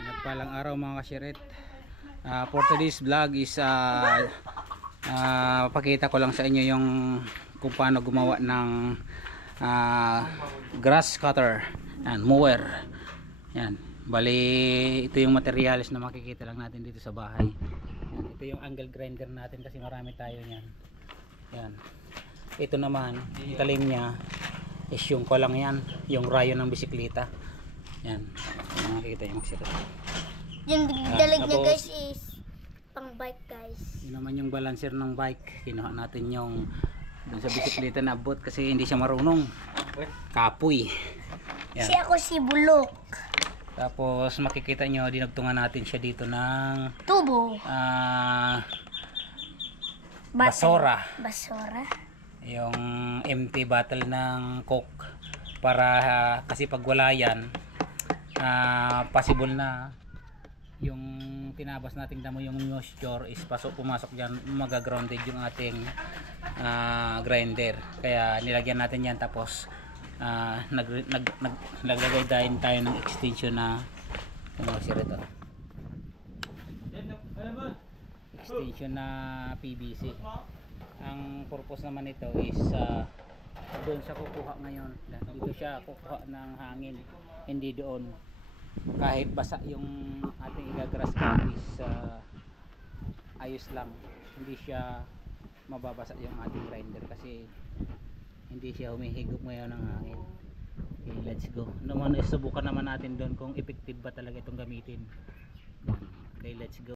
Nagpalang araw mga kashiret. For today's vlog is pakita ko lang sa inyo yung kung paano gumawa ng grass cutter and mower. Yan. Bali, ito yung materials na makikita lang natin dito sa bahay. Yan. Ito yung angle grinder natin kasi marami tayo niyan. Yan. Ito naman, talim niya is yung kolang yan, yung rayo ng bisikleta. Yan. Makikita yung sila. Yung dalag niya guys is pang bike guys. Yun naman yung balancer ng bike. Kinuha natin yung dun sa bisikleta na abot kasi hindi siya marunong. Kapoy. Yan. Si ako si Bulok. Tapos makikita nyo, dinagtungan natin siya dito ng Tubo. Basura. Basura. Yung empty bottle ng Coke para kasi pag wala yan possible na yung tinabas nating damo yung moisture is pumasok dyan, magagrounded yung ating grinder, kaya nilagyan natin yan. Tapos naglagay din tayo ng extension na extension na PVC. Ang purpose naman ito is doon siya kukuha ngayon, dito siya kukuha ng hangin, hindi doon. Kahit basa yung ating igagrass cut is ayos lang, hindi siya mababasa yung ating grinder kasi hindi siya humihigop ngayon ng hangin. Okay, let's go. Naman, subukan naman natin doon kung effective ba talaga itong gamitin. Okay, let's go.